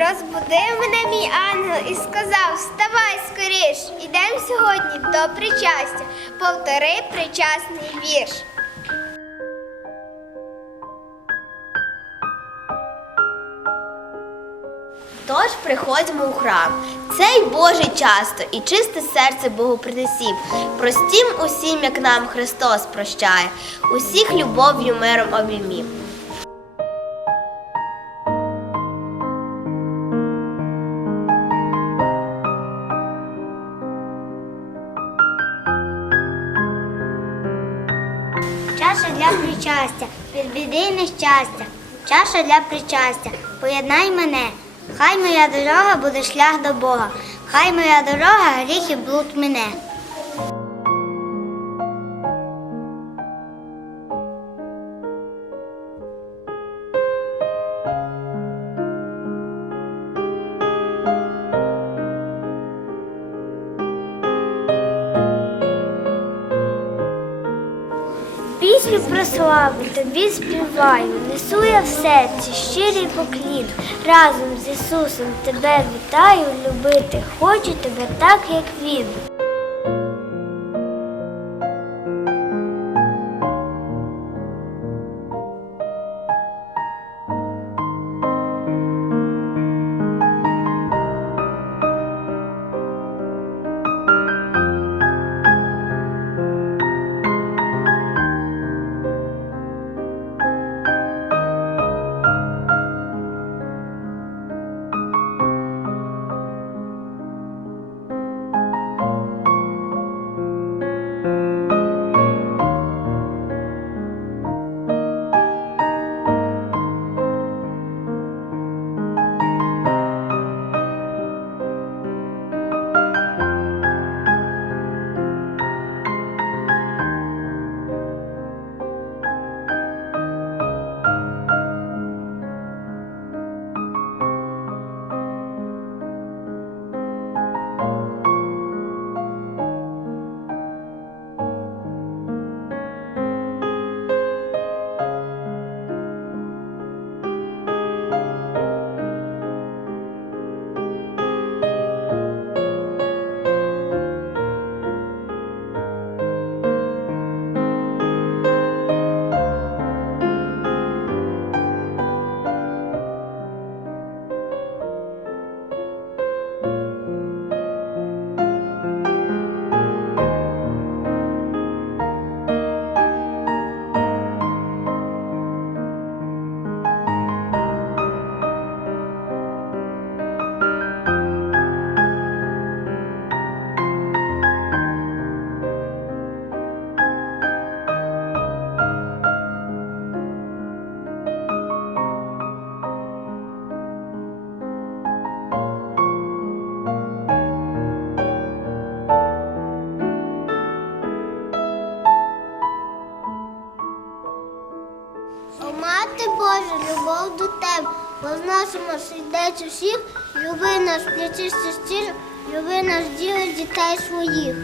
Розбудив мене мій ангел і сказав: Вставай скоріш, ідемо сьогодні до причастя. Повтори причасний вірш. Тож приходимо у храм. Цей Божий часто і чисте серце Богу принесім. Простім усім, як нам Христос прощає, усіх любов'ю миром обіймів. Причастя, від біди нещастя. Чаша для причастя, поєднай мене. Хай моя дорога буде шлях до Бога. Хай моя дорога гріх і блуд мене. Пісню про славу тобі співаю, несу я в серці щирий поклін. Разом з Ісусом тебе вітаю, любити хочу тебе так, як Він. До тебе, возносимо сердець усіх, люби нас, причисти щиро, люби нас діли дітей своїх.